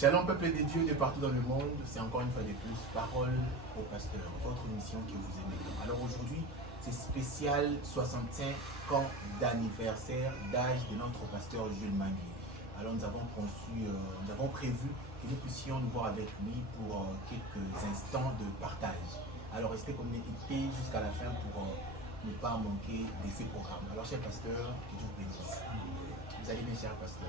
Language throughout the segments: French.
Shalom peuple des dieux de partout dans le monde, c'est encore une fois de plus Parole au pasteur, votre mission que vous aimez. Alors aujourd'hui, c'est spécial 65 ans d'anniversaire d'âge de notre pasteur Jules Magnier. Alors nous avons prévu que nous puissions nous voir avec lui pour quelques instants de partage. Alors restez connectés jusqu'à la fin pour ne pas manquer de ces programmes. Alors cher pasteur, que Dieu vous bénisse. Vous allez bien cher pasteur.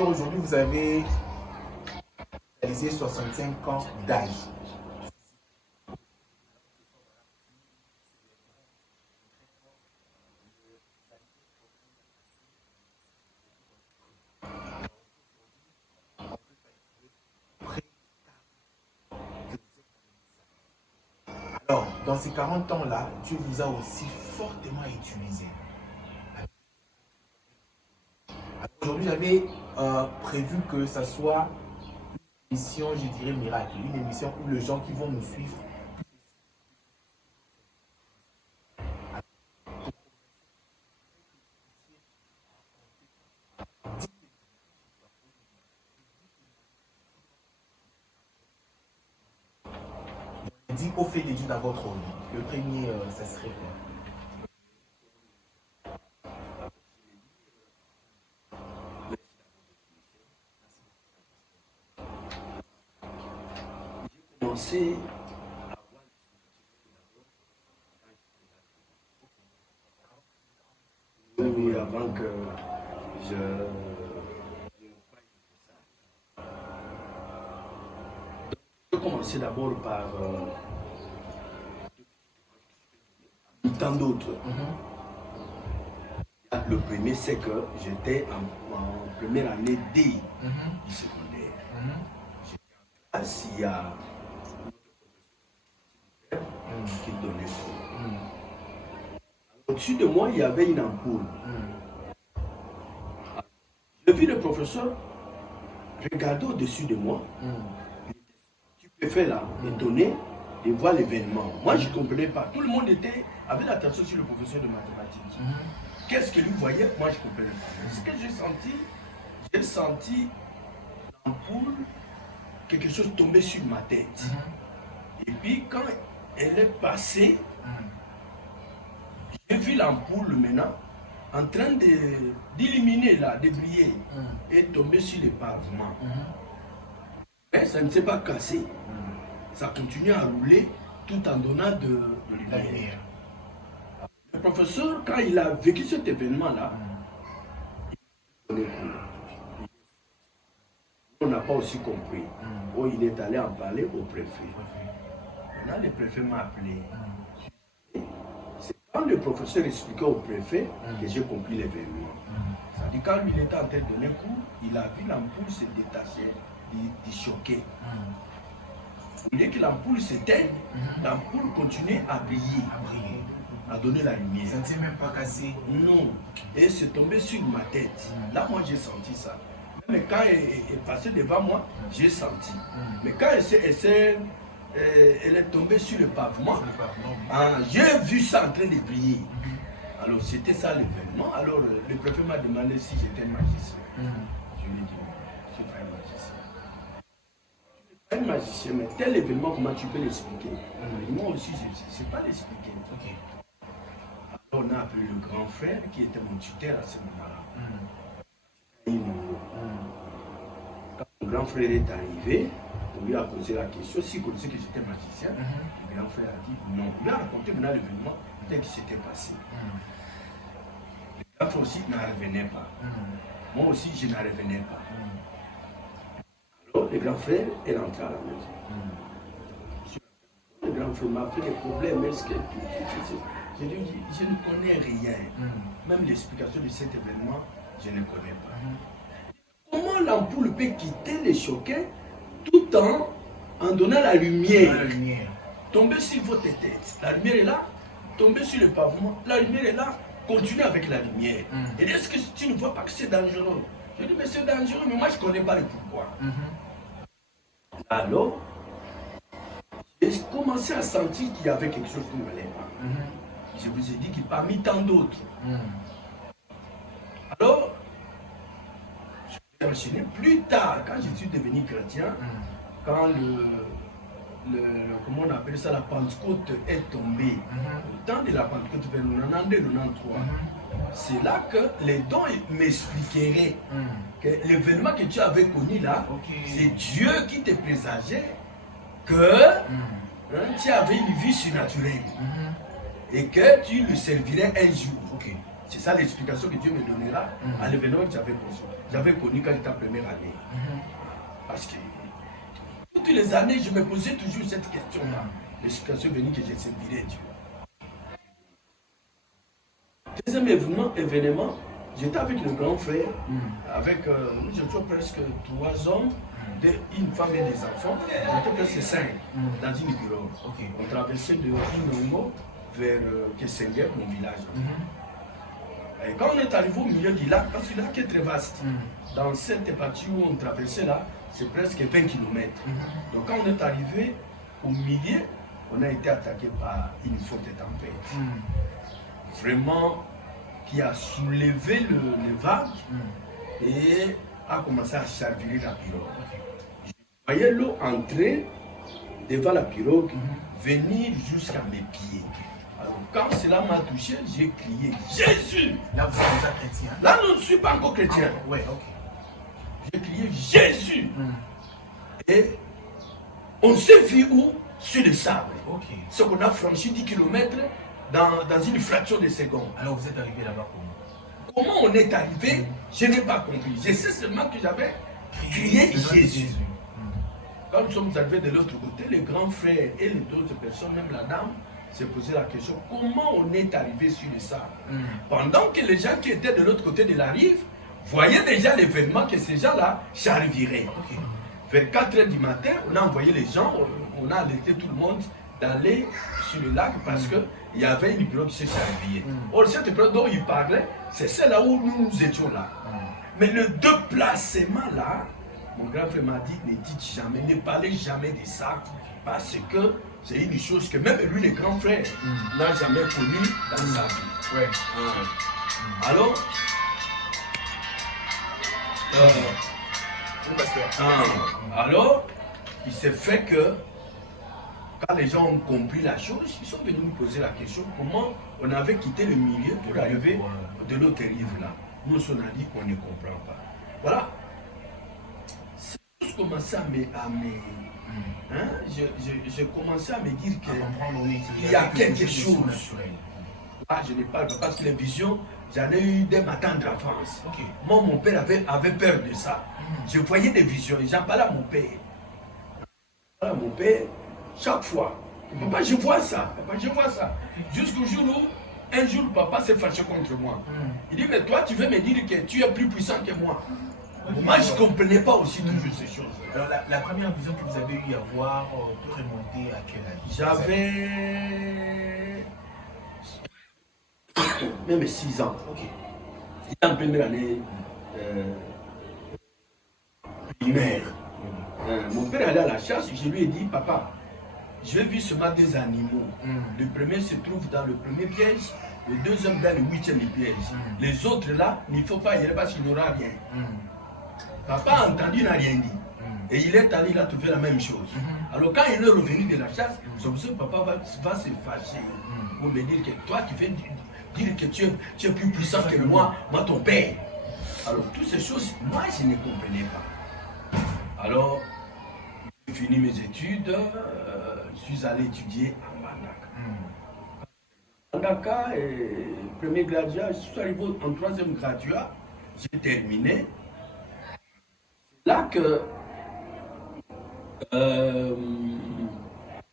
Aujourd'hui, vous avez réalisé 65 ans d'âge. Alors, dans ces 40 ans-là, Dieu vous a aussi fortement utilisé. Aujourd'hui, j'avais prévu que ça soit une émission, je dirais, miracle. Une émission où les gens qui vont nous suivre dit au fait des dieux dans votre vie. Le premier, ça serait quoi? Commencé oui, avant que je commençais d'abord par tant d'autres. Le premier, c'est que j'étais en première année D du secondaire. J'étais assis à qui donnait cours. Au-dessus de moi, il y avait une ampoule. J'ai vu le professeur regarder au-dessus de moi. Tu peux faire là, étonné de voir l'événement. Moi, je ne comprenais pas. Tout le monde avait l'attention sur le professeur de mathématiques. Qu'est-ce que lui voyait? Moi, je ne comprenais pas. Ce que j'ai senti l'ampoule, quelque chose tomber sur ma tête. Et puis, quand elle est passée, j'ai vu l'ampoule maintenant en train d'illuminer là, de briller et tomber sur les pavements. Mais ça ne s'est pas cassé. Ça continue à rouler tout en donnant de la lumière. Le professeur, quand il a vécu cet événement-là, on n'a pas aussi compris. Oh, il est allé en parler au préfet. Maintenant, le préfet m'a appelé. C'est quand le professeur expliquait au préfet que j'ai compris l'événement. C'est-à-dire quand il était en train de donner cours, il a vu l'ampoule se détacher, il choquait. Au lieu que l'ampoule s'éteigne, l'ampoule continuait à briller, à donner la lumière. Ça ne s'est même pas cassé. Non. Et c'est tombé sur ma tête. Là, moi, j'ai senti ça. Mais quand elle est passée devant moi, j'ai senti. Mais quand elle est tombée sur le pavement, j'ai vu ça en train de briller. Alors, c'était ça l'événement. Alors, le préfet m'a demandé si j'étais magicien. Je lui ai dit, je ne suis pas un magicien. Tu n'es pas un magicien, mais tel événement, comment tu peux l'expliquer? Moi aussi, je ne sais pas l'expliquer. Alors, on a appelé le grand frère qui était mon tuteur à ce moment-là. Quand mon grand frère est arrivé, on lui a posé la question s'il connaissait que j'étais magicien. Le grand frère a dit non. Il lui a raconté maintenant l'événement tel qu'il s'était passé. Le grand frère aussi n'en revenait pas. Moi aussi, je n'en revenais pas. Alors, le grand frère est rentré à la maison. Le grand frère m'a fait des problèmes. Est-ce que je lui ai dit, je ne connais rien. Même l'explication de cet événement, je ne connais pas. Comment l'ampoule peut quitter les choquets tout en donnant la lumière? Tomber sur votre tête, la lumière est là. Tomber sur le pavement, la lumière est là. Continuez avec la lumière. Et est-ce que tu ne vois pas que c'est dangereux? Je dis, mais c'est dangereux, mais moi je ne connais pas le pourquoi. Alors, Et je commençais à sentir qu'il y avait quelque chose qui ne m'allait pas. Je vous ai dit qu'il parmi tant d'autres. Alors, je vais enchaîner plus tard, quand je suis devenu chrétien, quand comment on appelle ça, la Pentecôte est tombée, au temps de la Pentecôte vers 92-93, c'est là que les dons m'expliqueraient que l'événement que tu avais connu là, c'est Dieu qui te présageait que tu avais une vie surnaturelle et que tu le servirais un jour. C'est ça l'explication que Dieu me donnera à l'événement que j'avais connu quand j'étais en première année. Parce que toutes les années, je me posais toujours cette question-là. L'explication venue que je servirais Dieu. Deuxième événement, j'étais avec le grand frère, avec nous étions presque 3 hommes, une femme et des enfants. On était presque 5 dans une pirogue. On traversait de Inongo vers Kessenger, mon village. Et quand on est arrivé au milieu du lac, parce que le lac est très vaste, dans cette partie où on traversait là, c'est presque 20 km. Donc quand on est arrivé au milieu, on a été attaqué par une forte tempête. Vraiment, qui a soulevé les vagues et a commencé à chavirer la pirogue. Je voyais l'eau entrer devant la pirogue, venir jusqu'à mes pieds. Alors, quand cela m'a touché, j'ai crié Jésus! Là, vous êtes déjà chrétien? Là, je ne suis pas encore chrétien. J'ai crié Jésus! Et on s'est vu où? Sur le sable. C'est qu'on a franchi 10 km dans une fraction de seconde. Alors, vous êtes arrivé là-bas comment? Comment on est arrivé? Je n'ai pas compris. Je sais seulement que j'avais crié Jésus. Quand nous sommes arrivés de l'autre côté, les grands frères et les autres personnes, même la dame, se posaient la question, comment on est arrivé sur le sable? Pendant que les gens qui étaient de l'autre côté de la rive voyaient déjà l'événement que ces gens-là charviraient. Vers 4h du matin, on a envoyé les gens, on a alerté tout le monde d'aller sur le lac parce qu'il y avait une pirogue qui s'est charvillée. Or, cette pirogue dont il parlait, c'est celle-là où nous étions là. Mais le déplacement là, mon grand frère m'a dit, ne dites jamais, ne parlez jamais de ça, parce que c'est une chose que même lui, le grand frère, n'a jamais connu dans sa vie. Alors, alors, il s'est fait que quand les gens ont compris la chose, ils sont venus nous poser la question comment on avait quitté le milieu pour arriver de l'autre rive là. Nous, on a dit qu'on ne comprend pas. Voilà. C'est commencé à j'ai commencé à me dire qu'il y a quelque chose. Ah, je ne parle pas parce que les visions, j'en ai eu dès ma tendre enfance. Moi, mon père avait peur de ça. Je voyais des visions et j'en parlais à mon père. Mon père, chaque fois, papa, je vois ça, papa, je vois ça. Jusqu'au jour où, un jour, papa s'est fâché contre moi. Il dit, mais toi, tu veux me dire que tu es plus puissant que moi. Moi, je ne comprenais pas aussi toujours ces choses. Alors, la première vision que vous avez eu à voir peut remonter à quel âge? J'avais même 6 ans. J'étais en première année primaire. Mon père allait à la chasse, je lui ai dit, papa, j'ai vu seulement 2 animaux. Le premier se trouve dans le premier piège, le deuxième dans le 8e piège. Les autres là, il ne faut pas y aller parce qu'il n'y aura rien. Papa a entendu, il n'a rien dit. Et il est allé, il a trouvé la même chose. Alors quand il est revenu de la chasse, son papa va se fâcher pour me dire que toi tu viens dire que tu es plus puissant que moi ton père. Alors toutes ces choses, moi je ne comprenais pas. Alors, j'ai fini mes études, je suis allé étudier à Mbandaka. Mbandaka, premier graduat, je suis arrivé en 3e graduat, j'ai terminé. C'est là que,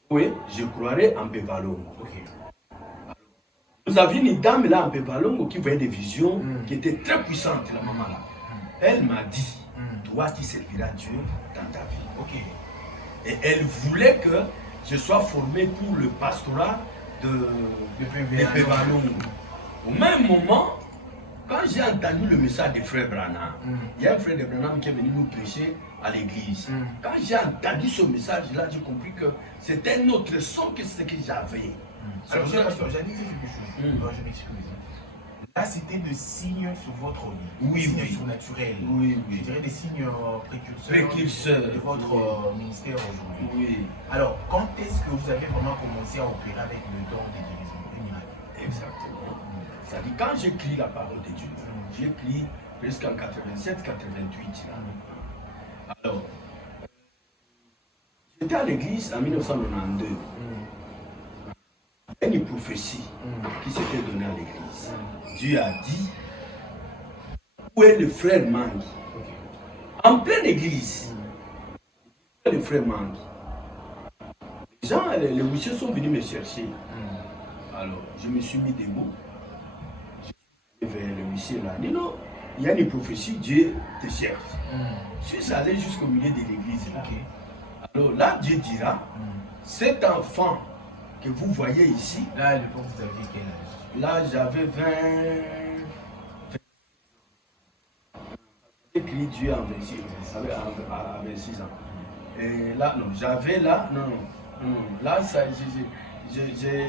oui, je croirais en Pévalongo. Nous avions une dame là en Pévalongo qui voyait des visions, qui était très puissante, la maman là. Elle m'a dit, toi tu serviras Dieu dans ta vie. Et elle voulait que je sois formé pour le pastorat de Pévalongo. Au même moment, quand j'ai entendu le message des frères Branham, il y a un frère de Branham qui est venu nous prêcher à l'église. Quand j'ai entendu ce message-là, j'ai compris que c'était un autre son que ce que j'avais. Alors, j'ai dit quelque chose. Je m'excuse. Là, c'était des signes sur votre vie. Oui, des signes surnaturels. Oui, Je dirais des signes précurseurs de votre ministère aujourd'hui. Oui. Alors, quand est-ce que vous avez vraiment commencé à opérer avec le don des guérisons, des miracles? Exactement. C'est-à-dire, quand j'écris la parole de Dieu, j'écris jusqu'en 87, 88. Alors, j'étais à l'église en 1992. Il y a une prophétie qui s'était donnée à l'église. Dieu a dit, où est le frère Mangue? En pleine église, où est le frère Mangue? Les gens, les huissiers sont venus me chercher. Alors, je me suis mis debout. Je suis allé vers le huissier là. Il dit non, il y a une prophétie, Dieu te cherche. Je suis allé jusqu'au milieu de l'église là. Alors là, Dieu dira, cet enfant que vous voyez ici. Là, le temps vous aviez quel âge? Là, j'avais 20. J'ai écrit Dieu en 26 ans. Et là, non, j'avais là, non. Là,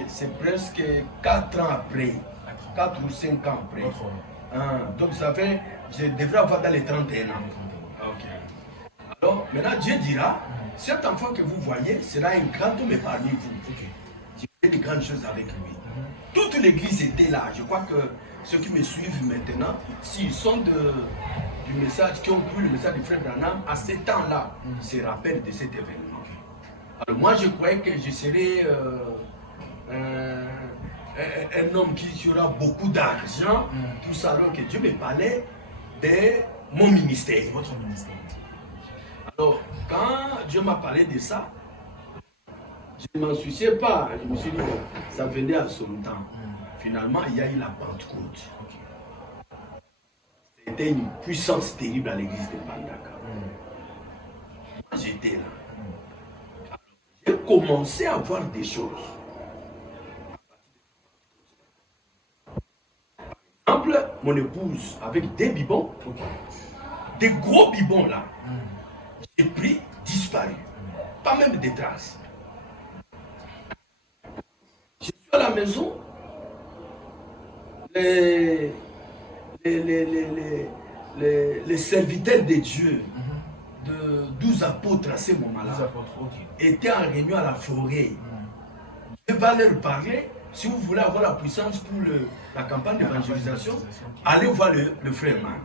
c'est presque 4 ans après. 4 ou 5 ans après. Donc, je devrais avoir dans les 31 ans. Alors, maintenant, Dieu dira, cet enfant que vous voyez sera un grand homme parmi vous. J'ai fait de grandes choses avec lui. Toute l'église était là. Je crois que ceux qui me suivent maintenant, s'ils sont du message, qui ont pris le message du frère Branham, à ce temps-là, se rappellent de cet événement. Alors moi, je croyais que je serais un homme qui aura beaucoup d'argent, tout ça, alors que Dieu me parlait de mon ministère. Votre ministère. Alors, quand Dieu m'a parlé de ça, je ne m'en souciais pas. Je me suis dit, bon, ça venait à son temps. Finalement, il y a eu la Pentecôte. C'était une puissance terrible à l'église de Bandaka. Moi, j'étais là. J'ai commencé à voir des choses. Par exemple, mon épouse, avec des bibons, des gros bibons là, j'ai pris, disparu. Pas même des traces. Je suis à la maison, les serviteurs de Dieu, de 12 apôtres à ce moment-là, étaient en réunion à la forêt. Dieu va leur parler. Si vous voulez avoir la puissance pour la campagne d'évangélisation, allez voir le frère Marc.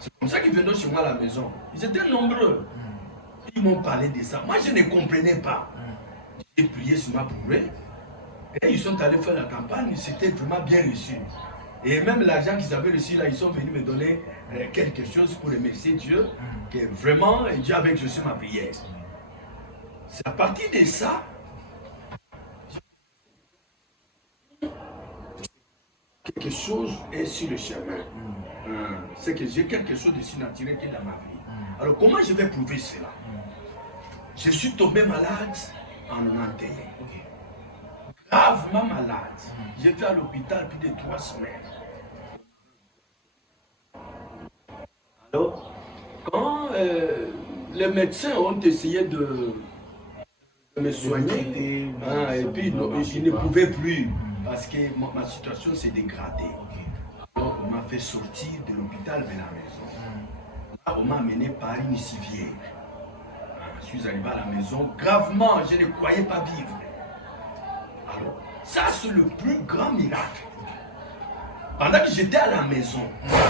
C'est comme ça qu'ils venaient chez moi à la maison. Ils étaient nombreux. Ils m'ont parlé de ça. Moi, je ne comprenais pas. J'ai prié souvent pour eux. Et ils sont allés faire la campagne. C'était vraiment bien reçu. Et même l'argent qu'ils avaient reçu là, ils sont venus me donner quelque chose pour remercier Dieu. Que vraiment, Dieu avait exaucé ma prière. C'est à partir de ça, quelque chose est sur le chemin. C'est que j'ai quelque chose de surnaturel qui est dans ma vie. Alors comment je vais prouver cela? Je suis tombé malade en 91. Gravement malade. J'étais à l'hôpital plus de 3 semaines. Alors, quand les médecins ont essayé de me soigner, et puis ils ne pouvaient plus parce que ma situation s'est dégradée. Alors, on m'a fait sortir de l'hôpital vers la maison. Là, on m'a amené par une civière. Je suis arrivé à la maison gravement, je ne croyais pas vivre. Alors, ça c'est le plus grand miracle. Pendant que j'étais à la maison,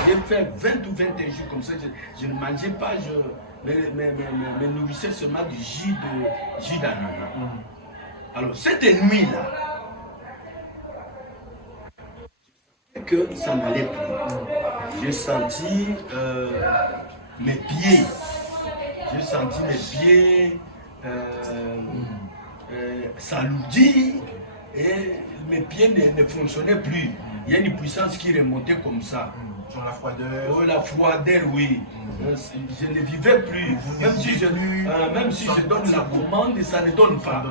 j'ai fait 20 ou 21 jours comme ça, je ne mangeais pas, je me nourrissais seulement du jus d'ananas. Alors, cette nuit-là, que ça n'allait plus. J'ai senti mes pieds. J'ai senti mes pieds s'alourdir et mes pieds ne fonctionnaient plus. Il y a une puissance qui remontait comme ça. Sur la froideur. Oh, la froideur, oui. Je ne vivais plus. Même si je donne la commande, ça ne donne pas.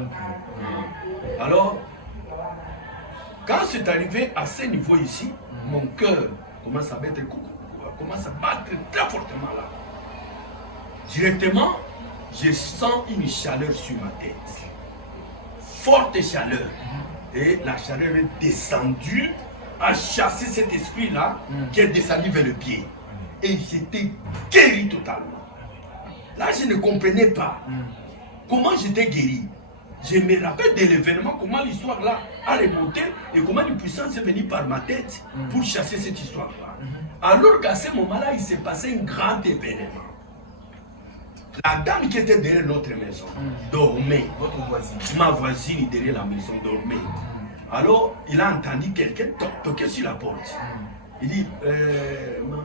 Alors, quand c'est arrivé à ce niveau ici, mon cœur commence à battre très fortement là. Directement, je sens une chaleur sur ma tête. Forte chaleur. Et la chaleur est descendue, a chassé cet esprit-là qui est descendu vers le pied. Et j'étais guéri totalement. Là, je ne comprenais pas comment j'étais guéri. Je me rappelle de l'événement, comment l'histoire là a remonté et comment une puissance est venue par ma tête pour chasser cette histoire-là. Alors qu'à ce moment-là, il s'est passé un grand événement. La dame qui était derrière notre maison dormait. Votre voisine. Ma voisine derrière la maison dormait. Alors, il a entendu quelqu'un toquer sur la porte. Il dit, maman,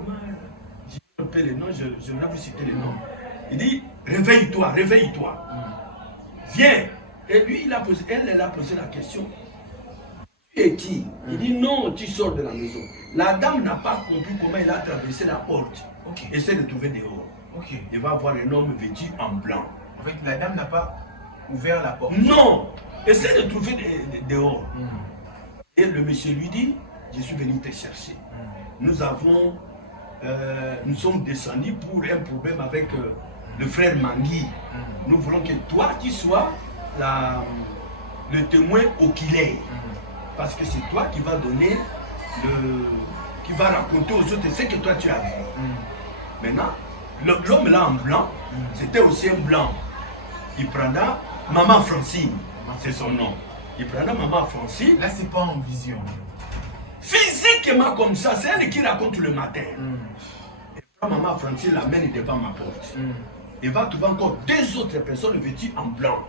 j'ai un peu les noms, je n'ai pas cité les noms. Il dit, réveille-toi, réveille-toi. Viens. Et lui, elle a posé la question. Tu es qui? Il dit, non, tu sors de la maison. La dame n'a pas compris comment elle a traversé la porte. Essaie de trouver dehors. Il va voir un homme vêtu en blanc. En fait, la dame n'a pas ouvert la porte. Non. Essaie de trouver dehors. Et le monsieur lui dit, je suis venu te chercher. Nous sommes descendus pour un problème avec le frère Mangui. Nous voulons que toi, tu sois le témoin oculaire. Parce que c'est toi qui vas donner qui va raconter aux autres ce que toi tu as vu. Maintenant, l'homme là en blanc, c'était aussi un blanc. Il prendra Maman Francine, c'est son nom. Il prendra Maman Francine. Là, c'est pas en vision. Physiquement comme ça, c'est elle qui raconte le matin. Et Maman Francine l'amène devant ma porte. Il va trouver encore deux autres personnes vêtues en blanc.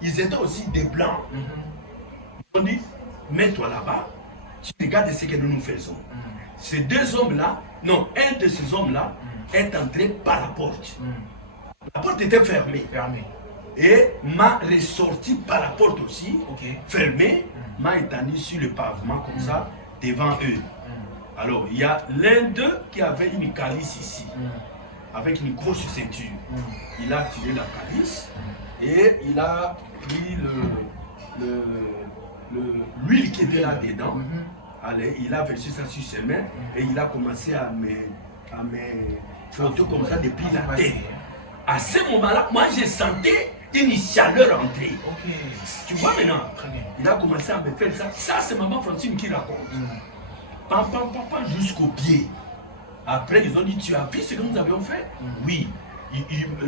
Ils étaient aussi des blancs. Ils ont dit, mets-toi là-bas, tu regardes ce que nous faisons. Ces deux hommes-là, non, un de ces hommes-là est entré par la porte. La porte était fermée. Et m'a ressorti par la porte aussi, fermée, m'a étendu sur le pavement comme ça, devant eux. Alors, il y a l'un d'eux qui avait une calice ici, avec une grosse ceinture. Il a tiré la calice et il a pris l'huile qui était là-dedans. Allez, il a versé ça sur ses mains et il a commencé à me frotter comme ça depuis la tête. À ce moment-là, moi, j'ai senti une chaleur entrer. Tu vois maintenant, il a commencé à me faire ça. Ça, c'est Maman Francine qui raconte. Pam, jusqu'au pied. Après, ils ont dit, tu as vu ce que nous avions fait? Oui.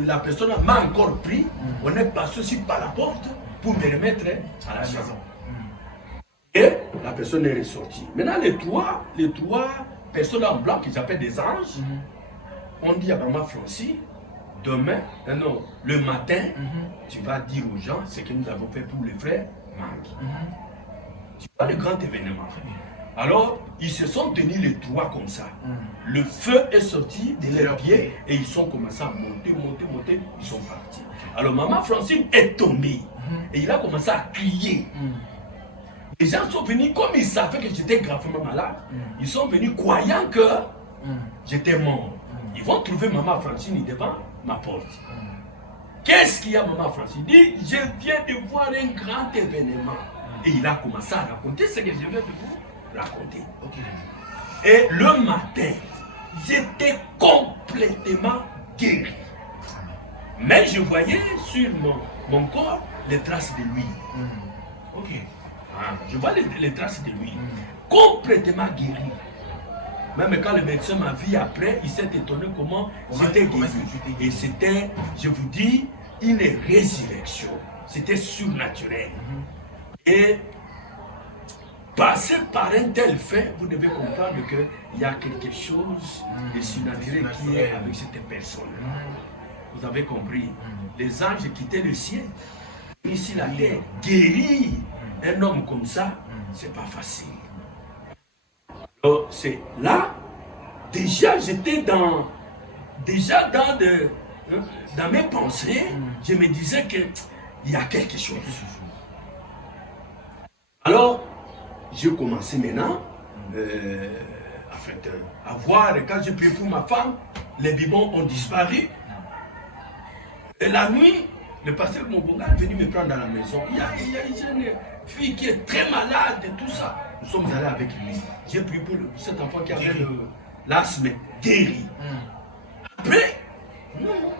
La personne m'a encore pris. On est passé aussi par la porte pour me remettre à la maison. Et la personne est ressortie. Maintenant, les trois personnes en blanc qu'ils appellent des anges, on dit à Maman Francine, demain, non, le matin, tu vas dire aux gens ce que nous avons fait pour les frères Mangui. Tu vois le grand événement. Alors, ils se sont tenus les trois comme ça. Le feu est sorti de leurs pieds et ils sont commencé à monter, ils sont partis. Alors, Maman Francine est tombée et il a commencé à crier. Les gens sont venus, comme ils savaient que j'étais gravement malade, ils sont venus croyant que j'étais mort. Ils vont trouver Maman Francine devant ma porte. Qu'est-ce qu'il y a, Maman Francine? Il dit, je viens de voir un grand événement. Et il a commencé à raconter ce que je viens de vous raconter. Et le matin, j'étais complètement guéri. Mais je voyais sur mon corps les traces de lui. Je vois les traces de lui. Complètement guéri. Même quand le médecin m'a vu après, il s'est étonné comment j'étais guéri. Et c'était, je vous dis, une résurrection. C'était surnaturel. Et passer par un tel fait, vous devez comprendre qu'il y a quelque chose de surnaturel qui est avec cette personne. Vous avez compris. Les anges quittaient le ciel, ici la terre, guérir un homme comme ça, c'est pas facile. Alors, c'est là, déjà j'étais dans mes pensées, je me disais qu'il y a quelque chose. Alors, j'ai commencé maintenant à voir, quand j'ai prié pour ma femme, les biberons ont disparu. Et la nuit, le pasteur Mobonga est venu me prendre dans la maison. Il y a une jeune fille qui est très malade et tout ça. Nous sommes allés avec lui. J'ai prié pour cet enfant qui avait l'asthme guéri. Après, non.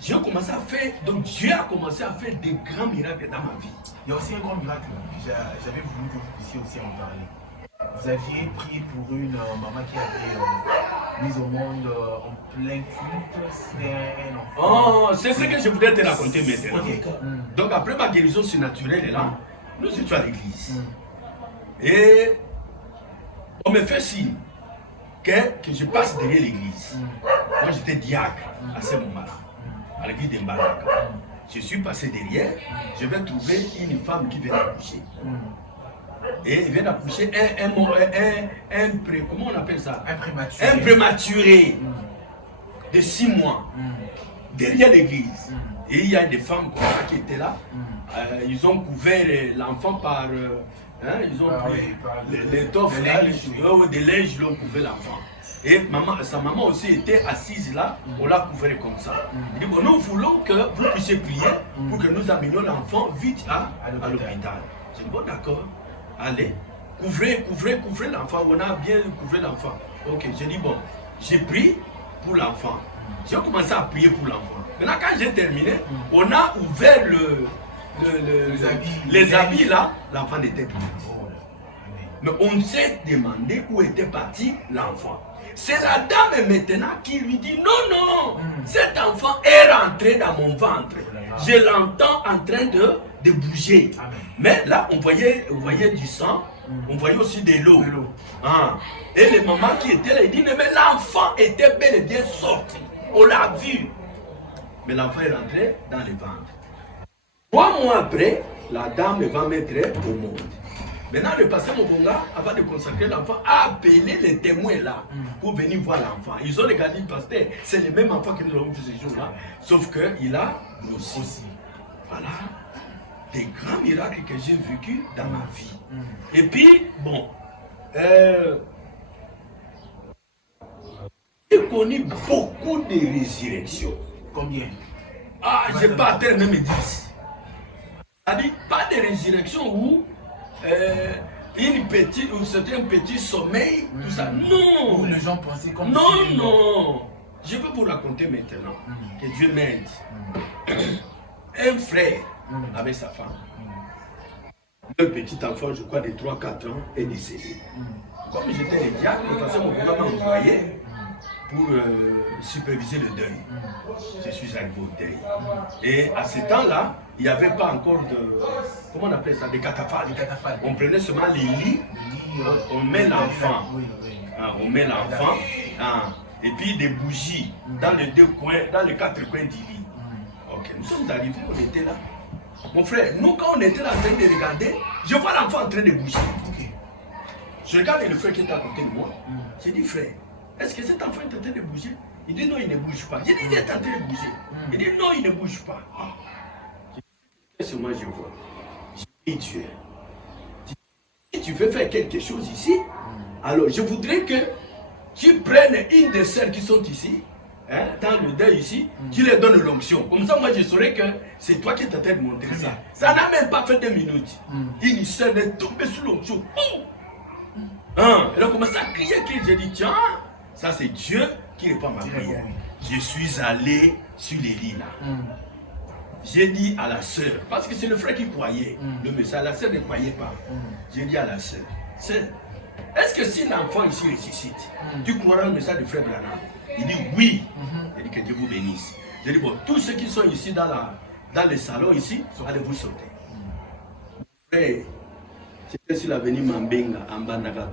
J'ai commencé à faire, donc Dieu a commencé à faire des grands miracles dans ma vie. Il y a aussi un grand miracle, j'avais voulu que vous puissiez aussi en parler. Vous aviez prié pour une maman qui avait mise au monde en plein culte. C'était un enfant. Oh, c'est ce que je voulais te raconter maintenant. Okay. Donc après ma guérison surnaturelle, là, nous étions à l'église. Et on me fait signe que je passe derrière l'église. Moi j'étais diacre à ce moment-là, à l'église de Mbalaka. Je suis passé derrière, je vais trouver une femme qui vient d'accoucher. Et il vient d'accoucher comment on appelle ça? Un prématuré de 6 mois derrière l'église. Et il y a des femmes comme ça qui étaient là. Ils ont couvert l'enfant par ils ont pris les toffes, des linges, ils ont couvert l'enfant. Et sa maman aussi était assise là, on l'a couvert comme ça. Il dit, bon, nous voulons que vous puissiez prier pour que nous amenions l'enfant vite à l'hôpital. J'ai dit, bon, d'accord, allez, couvrez l'enfant, on a bien couvert l'enfant. Ok, j'ai dit, bon, j'ai prié pour l'enfant. J'ai commencé à prier pour l'enfant. Maintenant, quand j'ai terminé, on a ouvert les habits là, l'enfant n'était plus. Mais on s'est demandé où était parti l'enfant. C'est la dame maintenant qui lui dit non, cet enfant est rentré dans mon ventre. Je l'entends en train de bouger. Mais là, on voyait du sang, on voyait aussi de l'eau. Et les mamans qui étaient là, ils disent mais l'enfant était bel et bien sorti. On l'a vu. Mais l'enfant est rentré dans le ventre. 3 mois après, la dame va mettre au monde. Maintenant, le pasteur Mobonga, avant de consacrer l'enfant, a appelé les témoins là pour venir voir l'enfant. Ils ont regardé le pasteur, c'est le même enfant que nous avons vu ce jour-là, sauf qu'il a grossi. Voilà, des grands miracles que j'ai vécus dans ma vie. Et puis, bon, j'ai connu beaucoup de résurrections. Combien? Ah, je n'ai pas atteint même 10. C'est-à-dire, pas de résurrection où c'était un petit sommeil, tout ça. Non! Où les gens pensaient comme non, non! Je peux vous raconter maintenant que Dieu m'aide. Un frère avec sa femme. Un petit enfant, je crois, de 3-4 ans, est décédé. Comme j'étais un diacre, le pasteur m'a envoyé pour superviser le deuil. Je suis arrivé au deuil. Et à ce temps-là, il n'y avait pas encore de, comment on appelle ça, des cataphaltes. On prenait seulement les lits, on met l'enfant. On met l'enfant, et puis des bougies dans les 2 coins, dans les 4 coins du lit. Ok, nous sommes arrivés, on était là. Mon frère, nous quand on était là en train de regarder, je vois l'enfant en train de bouger. Je regarde le frère qui est à côté de moi. J'ai dit, frère, est-ce que cet enfant est en train de bouger? Il dit non, il ne bouge pas. J'ai dit, il est en train de bouger. Il dit non, il ne bouge pas. Qu'est-ce que moi je vois? J'ai dit, Dieu, si tu veux faire quelque chose ici, alors je voudrais que tu prennes une des sœurs qui sont ici, dans le deuil ici, tu leur donnes l'onction. Comme ça, moi je saurais que c'est toi qui es en train de montrer ça. Ça n'a même pas fait 2 minutes. Une sœur est tombée sous l'onction. Elle a commencé à crier, j'ai dit, tiens, ça c'est Dieu qui répond à ma prière. Je suis allé sur les lits là. J'ai dit à la sœur, parce que c'est le frère qui croyait le message, la sœur ne croyait pas. J'ai dit à la sœur, sœur, est-ce que si l'enfant ici ressuscite, tu croiras le message du frère Branham? Il dit oui. Il dit que Dieu vous bénisse. J'ai dit, bon, tous ceux qui sont ici dans le salon ici, allez vous sauter. Frère, c'était sur l'avenue Mambenga, en Bandaka 3.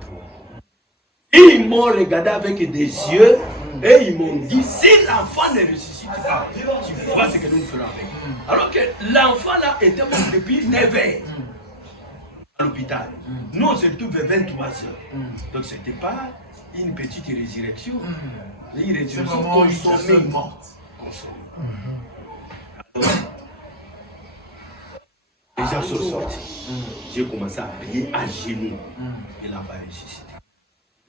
Ils m'ont regardé avec des yeux et ils m'ont dit, si l'enfant ne ressuscite pas, tu vois ce que nous ferons avec. Alors que l'enfant là était mort depuis 9 heures à l'hôpital. Nous on se retrouve vers 23 heures. Donc ce n'était pas une petite résurrection. Une résurrection consommée. Les gens sont sortis. J'ai commencé à prier à genoux. Et là va ressusciter.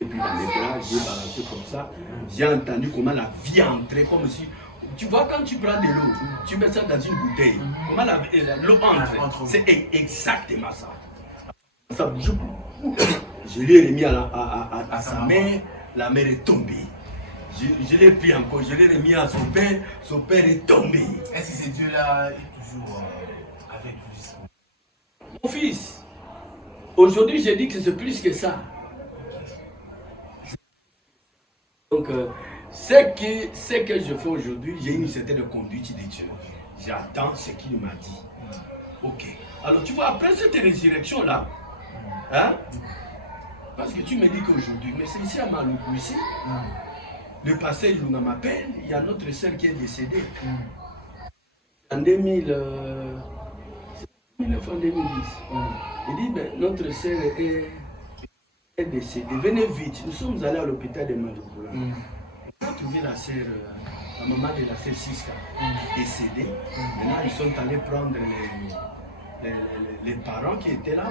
Et puis dans les bras, j'ai balancé comme ça. J'ai entendu comment la vie entrait, comme si. Tu vois, quand tu prends de l'eau, tu mets ça dans une bouteille. Comment l'eau entre? C'est exactement ça. Ça bouge. Je lui ai remis à sa mère, la mère est tombée. Je l'ai pris encore, je l'ai remis à son père est tombé. Est-ce que ce Dieu-là est toujours avec vous? Mon fils, aujourd'hui j'ai dit que c'est plus que ça. Donc, ce que je fais aujourd'hui, j'ai une certaine conduite de Dieu. J'attends ce qu'il m'a dit. Ok. Alors tu vois, après cette résurrection-là, hein, parce que tu me dis qu'aujourd'hui, mais c'est ici à Maluku, ici, le pasteur Ilunga m'appelle, il y a notre sœur qui est décédée. En 2009, en 2010. Il dit, ben, notre sœur est décédée. Venez vite, nous sommes allés à l'hôpital de Maluku. On a trouvé la sœur, la maman de la sœur Siska, décédée. Maintenant, ils sont allés prendre les parents qui étaient là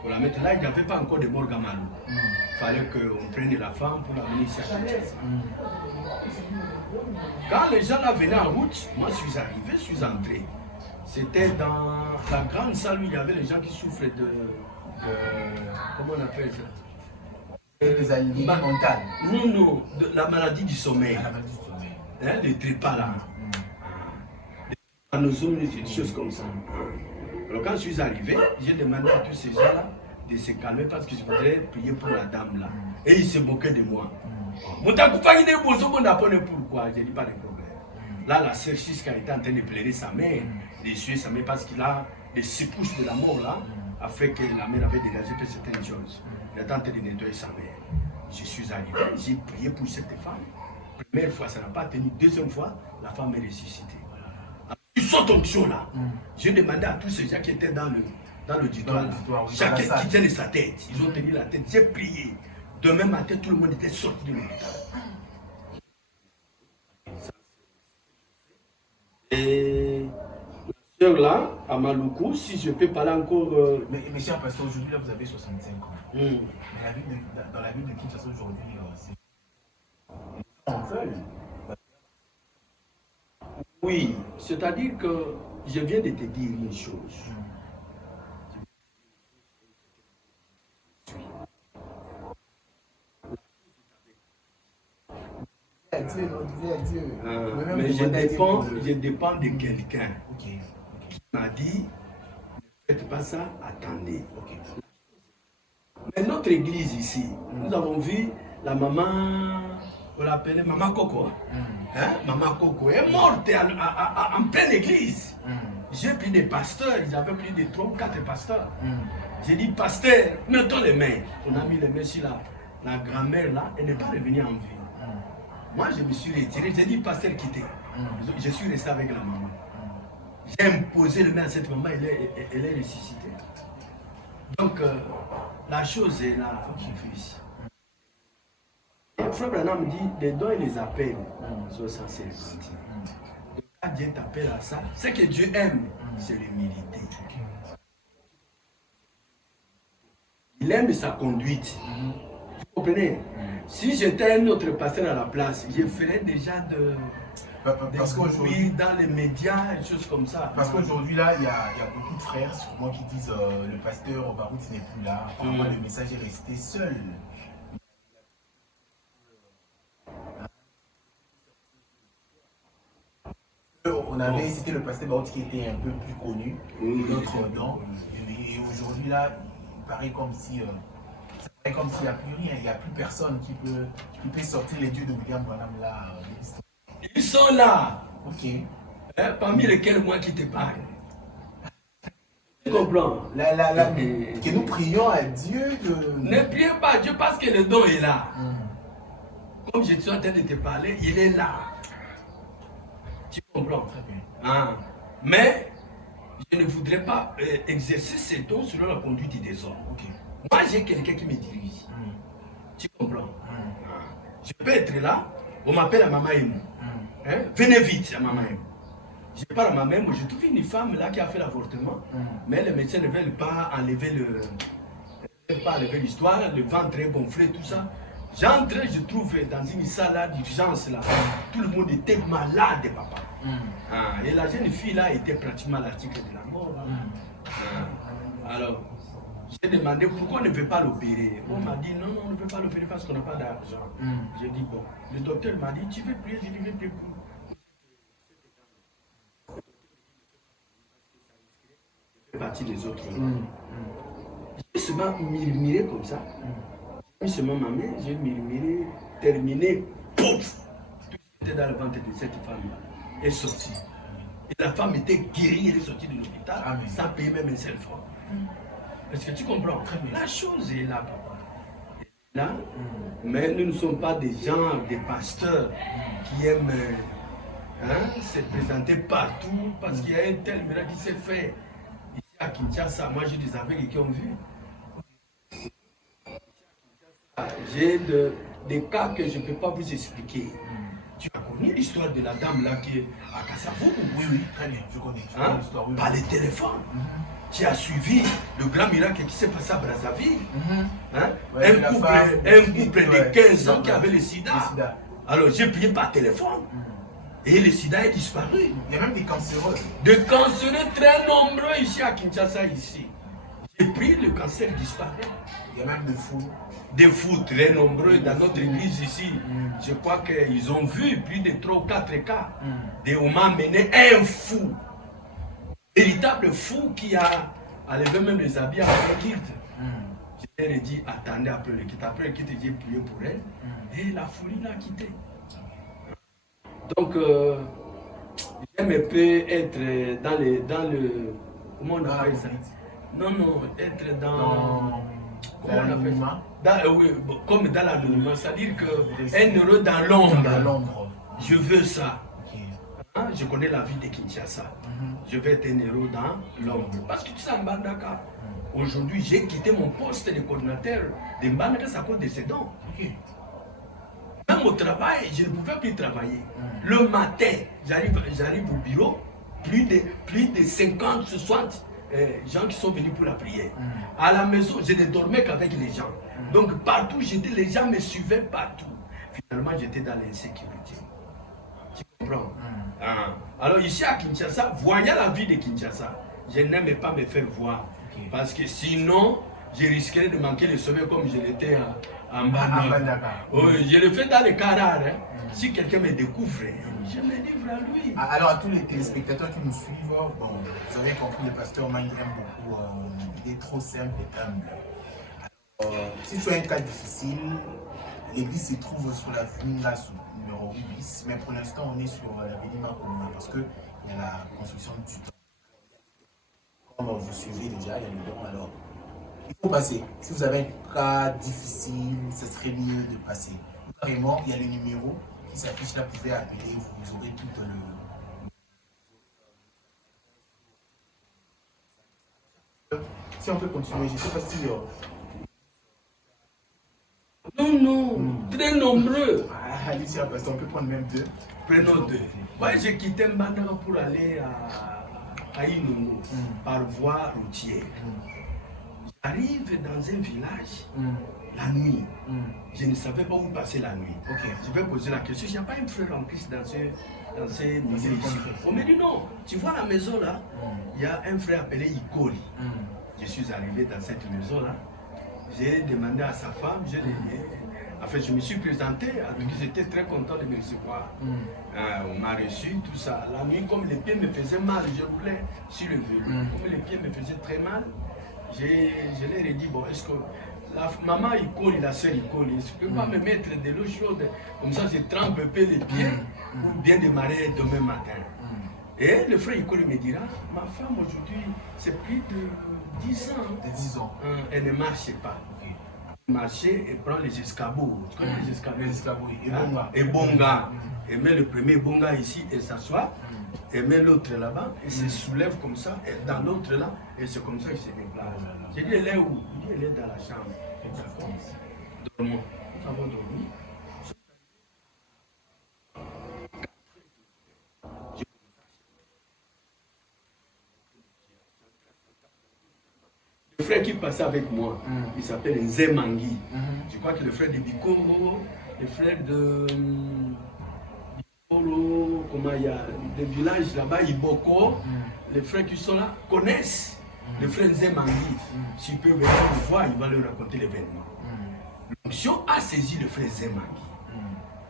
pour la mettre là. Il n'y avait pas encore de morgue à Malou. Il fallait qu'on prenne la femme pour la mener ici à Genève. Quand les gens là venaient en route, moi je suis arrivé, je suis entré. C'était dans la grande salle où il y avait les gens qui souffraient de comment on appelle ça? Des aliments mentales. Non, de la maladie du sommeil. La maladie du sommeil. Hein, les trépas là. Des choses comme ça. Alors quand je suis arrivé, j'ai demandé à tous ces gens-là de se calmer parce que je voudrais prier pour la dame là. Et ils se moquaient de moi. Pourquoi? J'ai dit pas de problème. Là, la sœur Chiska était en train de pleurer sa mère, d'essuyer sa mère parce qu'il a des secousses de la mort là, a fait que la mère avait dégagé certaines choses. Il était en train de nettoyer sa mère. Je suis arrivé, j'ai prié pour cette femme. Première fois, ça n'a pas tenu. Deuxième fois, la femme est ressuscitée. Ils sont onction là. J'ai demandé à tous ces gens qui étaient dans l'auditoire, chacun qui tenait sa tête. Ils ont tenu la tête. J'ai prié. Demain matin, tout le monde était sorti de l'hôpital. Et la soeur là, à Maluku, si je peux parler encore. Mais monsieur, parce qu'aujourd'hui, là, vous avez 65 ans. Mais dans la ville de Kinshasa aujourd'hui, c'est. Oui, c'est-à-dire que je viens de te dire une chose. Mais je dépends de quelqu'un qui m'a dit, ne faites pas ça, attendez. Mais notre église ici, nous avons vu la maman, on l'appelait Maman Coco. Maman Coco est morte en pleine église. J'ai pris des pasteurs, ils avaient plus de 3 ou 4 pasteurs. J'ai dit, pasteur, mettons les mains. On a mis les mains sur la grand-mère là, elle n'est pas revenue en vie. Moi, je me suis retiré, j'ai dit, pasteur, quittez. Je suis resté avec la maman. J'ai imposé le main à cette maman, elle est ressuscitée. Donc, la chose est là, fils. Et Frère Branham dit, les dons et les appels sont censés sentir. Donc, quand Dieu t'appelle à ça, ce que Dieu aime, c'est l'humilité. Il aime sa conduite. Vous comprenez? Si j'étais un autre pasteur à la place, je ferais déjà parce qu'aujourd'hui, dans les médias, des choses comme ça. Parce qu'aujourd'hui, là, il y a beaucoup de frères, moi qui disent le pasteur Barout n'est plus là. Apparemment, le message est resté seul. On avait cité le pasteur Barout qui était un peu plus connu, d'autres non. Et aujourd'hui, là, il paraît comme si. Comme s'il n'y a plus rien, il n'y a plus personne qui peut sortir les dieux de William Branham là. Ils sont là. Ok. Parmi lesquels moi qui te parle. Tu comprends? Que nous prions à Dieu. Ne priez pas à Dieu parce que le don est là. Comme je suis en train de te parler, il est là. Tu comprends? Très bien. Mais je ne voudrais pas exercer ces dons selon la conduite des hommes. Okay. Moi, j'ai quelqu'un qui me dirige. Tu comprends? Je peux être là, on m'appelle à Maman Emo. Venez vite à Maman Emo. Je parle à Maman Emo, je trouve une femme là qui a fait l'avortement, mais les médecins ne veulent pas enlever l'histoire, le ventre est gonflé, tout ça. J'entre, je trouve dans une salle d'urgence là, tout le monde était malade, papa. Et la jeune fille là était pratiquement à l'article de la mort. Alors, J'ai demandé pourquoi on ne veut pas l'opérer. On m'a dit non, on ne peut pas l'opérer parce qu'on n'a pas d'argent. J'ai dit bon. Le docteur m'a dit tu veux prier, je dis je vais prier pour. Partie des autres. J'ai seulement murmuré comme ça. J'ai mis seulement ma main, j'ai murmuré, terminé, pouf! Tout était dans le ventre de cette femme-là. Elle est sortie. Et la femme était guérie, elle est sortie de l'hôpital sans payer même un seul franc. Est-ce que tu comprends? La chose est là, papa. Là, mais nous ne sommes pas des gens, des pasteurs qui aiment se présenter partout parce qu'il y a un tel miracle qui s'est fait. Ici à Kinshasa, moi j'ai des aveugles qui ont vu. J'ai des cas que je ne peux pas vous expliquer. Tu as connu l'histoire de la dame là qui est à Kassavou? Oui, très bien, je connais l'histoire. Par le téléphone. Tu as suivi le grand miracle qui s'est passé à Brazzaville. Un couple de 15 ans qui avait le sida. Alors j'ai prié par téléphone. Et le sida est disparu. Il y a même des cancéreux. Des cancéreux très nombreux ici à Kinshasa, ici. J'ai pris, le cancer disparaît. Il y a même des fous. Des fous très nombreux dans notre église ici. Je crois qu'ils ont vu plus de 3 ou 4 cas. On m'a amené un fou. Véritable fou qui a enlevé même les habits après le kit. Je leur ai dit, attendez après le kit. Après le kit, j'ai prié pour elle. Et la folie l'a quitté. Donc, j'aime un peu être dans le comment on appelle ça? Non, être dans l'anonymat. Oui, comme dans l'anonymat, c'est-à-dire qu'un heureux dans l'ombre. Je veux ça. Je connais la vie de Kinshasa. Je vais être un héros dans l'ombre. Parce que tu sais, en Mbandaka, aujourd'hui, j'ai quitté mon poste de coordinateur de Mbandaka à cause de ces dons. Même au travail, je ne pouvais plus travailler. Le matin, j'arrive au bureau, plus de 50, 60 gens qui sont venus pour la prière. À la maison, je ne dormais qu'avec les gens. Donc partout, les gens me suivaient partout. Finalement, j'étais dans l'insécurité. Tu comprends? Alors ici à Kinshasa, voyant la vie de Kinshasa, je n'aimais pas me faire voir. Parce que sinon, je risquerais de manquer le sommeil comme je l'étais en Mbandaka. Je le fais dans les cas rares. Si quelqu'un me découvre, je me livre à lui. Alors à tous les téléspectateurs qui nous suivent, bon, vous avez compris, le pasteur Mang aime beaucoup, il est trop simple et humble. Alors, si tu as un cas difficile, l'église se trouve sur la Vingasu, numéro 8 bis, mais pour l'instant on est sur la Bénima Komuna parce qu'il y a la construction du temps. Comme vous suivez déjà, il y a le don, alors il faut passer. Si vous avez un cas difficile, ce serait mieux de passer. Carrément, il y a le numéro qui s'affiche là, vous pouvez appeler, vous aurez tout le... Si on peut continuer, je ne sais pas si... Non, très nombreux. Allez-y, parce qu'on peut prendre même 2. Prenons 2. Moi, j'ai quitté Mbandaka pour aller à Inongo par voie routière. J'arrive dans un village la nuit. Je ne savais pas où passer la nuit. Je vais poser la question, il n'y a pas un frère en Christ dans ces milieux ici. On me dit non, tu vois la maison là, il y a un frère appelé Ikoli. Je suis arrivé dans cette maison là. J'ai demandé à sa femme, je me suis présenté, j'étais très content de me recevoir. On m'a reçu, tout ça. La nuit, comme les pieds me faisaient mal, je voulais sur le vélo. Comme les pieds me faisaient très mal, je leur ai dit, bon, est-ce que la maman il colle, la soeur il colle, je ne peux pas me mettre de l'eau chaude, comme ça je trempe un peu les pieds pour bien démarrer demain matin. Et le frère Ikoli me dira, ma femme aujourd'hui, c'est plus de 10 ans. De 10 ans. Elle ne marche pas. Elle marche et prend les escabeaux. Tu connais les escabeaux? Les escabeaux. Et bonga. Elle met le premier bonga ici, elle s'assoit. Elle met l'autre là-bas, elle se soulève comme ça. Et dans l'autre là, et c'est comme ça que je me déplace. J'ai dit, elle est où? Il dit, elle est dans la chambre. Dormons. Nous avons dormi. Le frère qui passait avec moi, il s'appelle Nzemangui. Je crois que le frère de Bikoro, le frère de Bikoro, comment il y a des villages là-bas, Iboko, les frères qui sont là connaissent. Le frère Nzemangui, s'il peut venir le voir, il va lui raconter l'événement. L'onction a saisi le frère Nzemangui.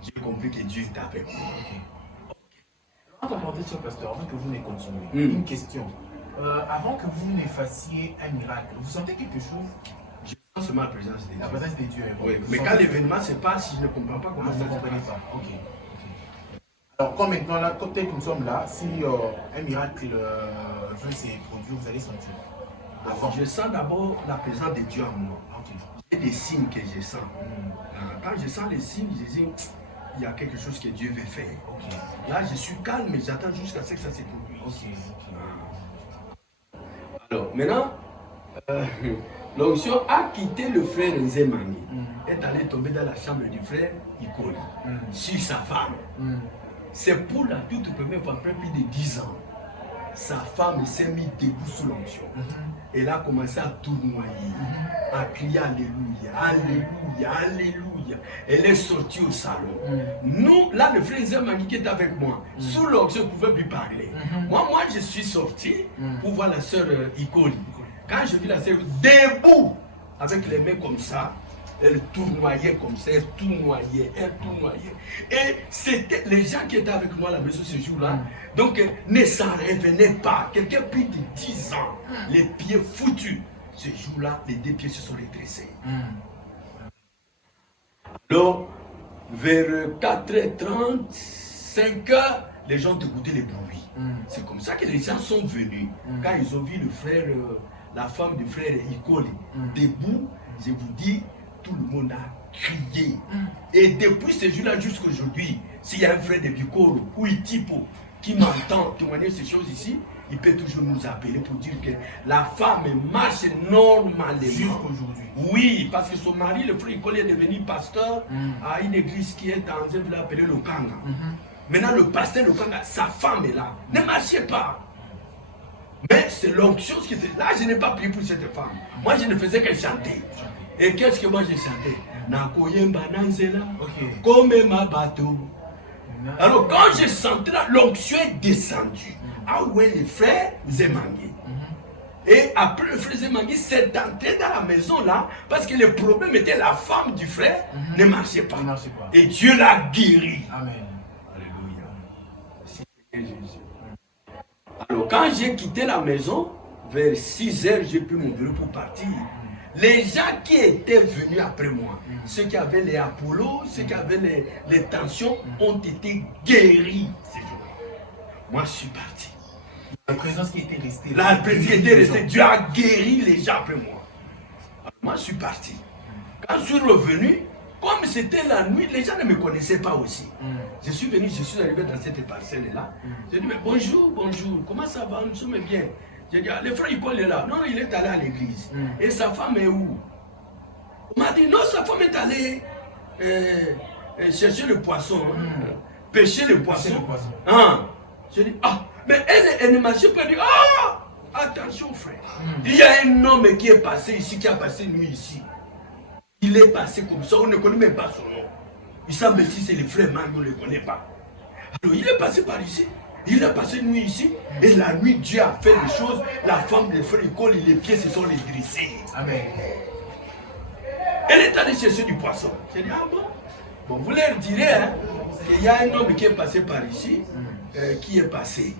J'ai compris que Dieu est avec moi. Avant de monter sur le pasteur, avant que vous ne continuez, une question. Avant que vous ne fassiez un miracle, vous sentez quelque chose? Je sens seulement la présence de Dieu. La présence de Dieu. Oui, mais quand l'événement se passe, si je ne comprends pas comment vous ça ne se comprenez passe. pas. Ok. Alors, comme maintenant, là, tel que nous sommes là, si un miracle veut se produire, vous allez sentir. Avant. Je sens d'abord la présence de Dieu en moi. Il y a des signes que je sens. Quand je sens les signes, je dis, il y a quelque chose que Dieu veut faire. Là, je suis calme, mais j'attends jusqu'à ce que ça se produise. Alors, maintenant, l'onction a quitté le frère Nzemangui, est allé tomber dans la chambre du frère Ikoli, sur sa femme. C'est pour la toute première fois, après plus de 10 ans, sa femme s'est mise debout sous l'onction. Elle a commencé à tournoyer, à crier Alléluia, Alléluia, Alléluia. Elle est sortie au salon. Nous, là, le frère Nzemangui qui est avec moi, sous l'onction, ne pouvait plus parler. Moi, je suis sorti pour voir la sœur Ikoli. Quand je vis la sœur debout, avec les mains comme ça, elle tournoyait comme ça, elle tournoyait. Et c'était les gens qui étaient avec moi à la maison ce jour-là, donc ne s'en revenaient pas. Quelqu'un plus de 10 ans, les pieds foutus. Ce jour-là, les deux pieds se sont redressés. Alors, vers 4h30, 5h, les gens écoutaient les bruits. C'est comme ça que les gens sont venus. Quand ils ont vu le frère, la femme du frère Ikoli debout, je vous dis, tout le monde a crié. Et depuis ce jour-là jusqu'à aujourd'hui, s'il y a un frère de Bikoro ou Itipo qui m'entend témoigner ces choses ici, il peut toujours nous appeler pour dire que la femme marche normalement. Jusqu'aujourd'hui. Oui, parce que son mari, le frère Ikoli, est devenu pasteur à une église qui est dans un village appelé le Kanga. Maintenant, le pasteur, le Kanga, sa femme est là. Ne marchez pas. Mais c'est l'onction qui était là. Je n'ai pas prié pour cette femme. Moi, je ne faisais que chanter. Et qu'est-ce que moi j'ai chanté? Nakoyemba nanzela, comme ma bateau. Alors quand j'ai senti là, l'onction est descendue. Ah ouais, les frères Nzemangui. Et après le frère Nzemangui s'est entré dans la maison là, parce que le problème était la femme du frère ne marchait pas. Et Dieu l'a guéri. Amen. Alléluia. Alors quand j'ai quitté la maison, vers 6h, j'ai pris mon bureau pour partir. Les gens qui étaient venus après moi, ceux qui avaient les Apollo, ceux qui avaient les tensions, ont été guéris ces jours-là. Moi, je suis parti. La présence qui était restée. La présence qui était restée, Dieu a guéri les gens après moi. Alors, moi, je suis parti. Quand je suis revenu, comme c'était la nuit, les gens ne me connaissaient pas aussi. Je suis venu, je suis arrivé dans cette parcelle-là. J'ai dit, mais bonjour, comment ça va? Nous sommes bien. J'ai dit, le frère Ikoli est là. Non, il est allé à l'église. Et sa femme est où? On m'a dit, non, sa femme est allée chercher le poisson, pêcher le poisson. J'ai dit, ah, mais elle ne m'a pas dit, ah, attention frère. Il y a un homme qui est passé ici, qui a passé une nuit ici. Il est passé comme ça, on ne connaît même pas son nom. Il semble si c'est le frère Mangi, on ne le connaît pas. Alors il est passé par ici. Il a passé une nuit ici, et la nuit, Dieu a fait des choses. La femme de frère Ikoli, les pieds se sont redressés. Amen. Elle est allée chercher du poisson. J'ai dit, ah bon? Bon, vous leur direz hein, qu'il y a un homme qui est passé par ici, qui est passé.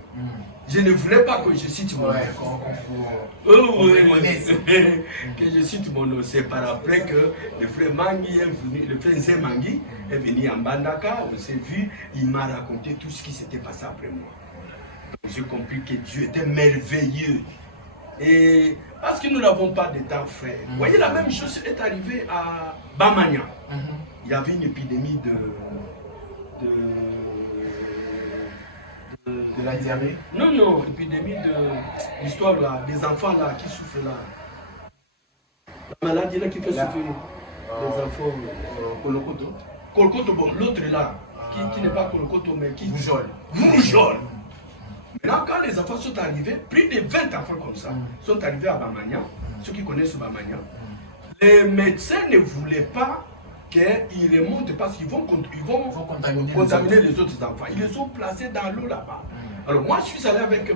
Je ne voulais pas que je cite mon nom. Que je cite mon nom. C'est par après que le frère Mangi est venu, le frère Nzemangui est venu en Bandaka, on s'est vu, il m'a raconté tout ce qui s'était passé après moi. Donc j'ai compris que Dieu était merveilleux. Et parce que nous n'avons pas de temps, frère. Vous voyez, la même chose est arrivée à Bamania. Il y avait une épidémie de la diarrhée? Non, épidémie de l'histoire là, des enfants là qui souffrent là. La maladie là qui fait souffrir les enfants. Kolokoto. Kolokoto, bon, l'autre là, qui n'est pas Kolokoto, mais qui. Moujol. Maintenant, quand les enfants sont arrivés, plus de 20 enfants comme ça sont arrivés à Bamania, ceux qui connaissent Bamania, les médecins ne voulaient pas qu'ils remontent parce qu'ils vont contaminer les autres enfants. Ils les ont placés dans l'eau là-bas. Alors moi, je suis allé avec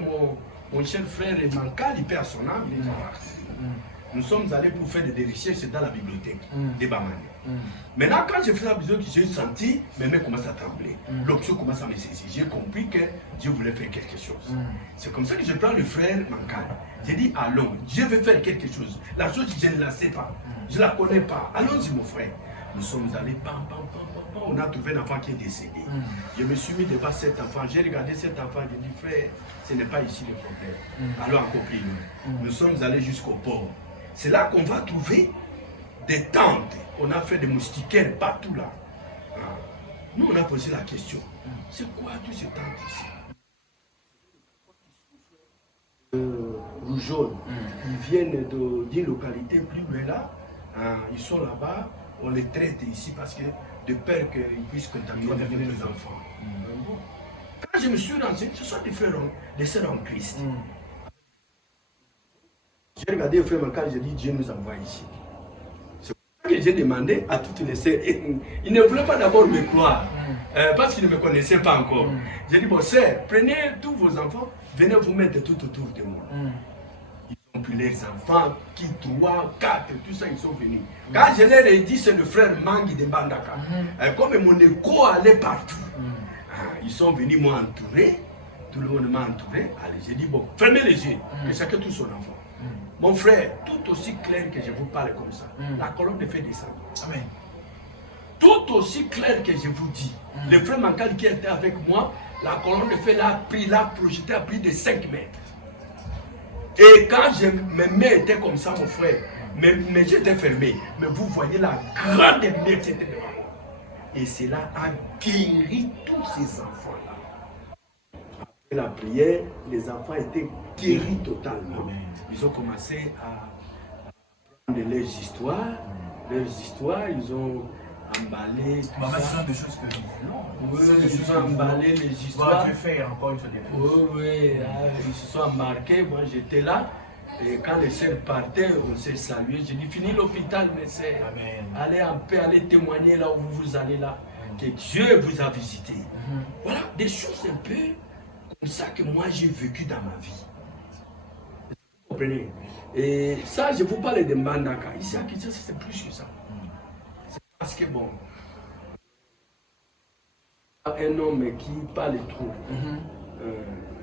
mon cher frère Mankal, il perd son âme, il est mort. Nous sommes allés pour faire des recherches dans la bibliothèque des Bamani. Maintenant, quand j'ai fait la vidéo, j'ai senti mes mains commencent à trembler. L'option commence à me saisir. J'ai compris que Dieu voulait faire quelque chose. C'est comme ça que je prends le frère Mankal. J'ai dit, allons, Dieu veut faire quelque chose. La chose, je ne la sais pas. Je ne la connais pas. Allons-y, mon frère. Nous sommes allés, on a trouvé un enfant qui est décédé. Je me suis mis devant cet enfant. J'ai regardé cet enfant. J'ai dit, frère, ce n'est pas ici le problème. Allons encore plus loin. Nous sommes allés jusqu'au port. C'est là qu'on va trouver des tentes. On a fait des moustiquaires partout là. Nous, on a posé la question. C'est quoi tous ces tentes ici? Rougeole. Ils viennent d'une localité plus loin là. Ils sont là-bas. On les traite ici parce que de peur qu'ils puissent contaminer les enfants. Quand je me suis rendu, ce sont des frères, des sœurs en Christ. J'ai regardé le frère Mankal, j'ai dit Dieu nous envoie ici. C'est pour ça que j'ai demandé à toutes les sœurs. Ils ne voulaient pas d'abord me croire parce qu'ils ne me connaissaient pas encore. J'ai dit bon, sœurs, prenez tous vos enfants, venez vous mettre tout autour de moi. Ils ont pris les enfants, qui 3, 4, tout ça, ils sont venus. Quand je leur ai dit, c'est le frère Mangi de Bandaka. Comme mon écho allait partout, ils sont venus m'entourer. Tout le monde m'a entouré. Allez, j'ai dit, bon, fermez les yeux, que chacun touche son enfant. Mon frère, tout aussi clair que je vous parle comme ça, la colonne de feu descend. Amen. Tout aussi clair que je vous dis, le frère Mankal qui était avec moi, la colonne de feu l'a projeté à plus de 5 mètres. Et quand mes mains étaient comme ça, mon frère, mes yeux étaient fermés. Mais vous voyez la grande lumière qui était devant moi. Et cela a guéri tous ces enfants-là. Après la prière, les enfants étaient guéris totalement. Ils ont commencé à prendre leurs histoires. Ils ont emballé. Maman, ce sont des choses que oui, ils ont emballé les histoires. Faire encore une fois des choses. Oui, ils se sont embarqués. Moi, j'étais là. Et quand les sœurs partaient, on s'est salué. J'ai dit, fini l'hôpital, mes sœurs. Allez en paix, allez témoigner là où vous allez là. Que Dieu vous a visité. Voilà, des choses un peu comme ça que moi j'ai vécu dans ma vie. Vous comprenez? Et ça, je vous parle de Mbandaka. Ici à Kinshasa, c'est plus que ça. C'est parce que bon, un homme qui parle trop.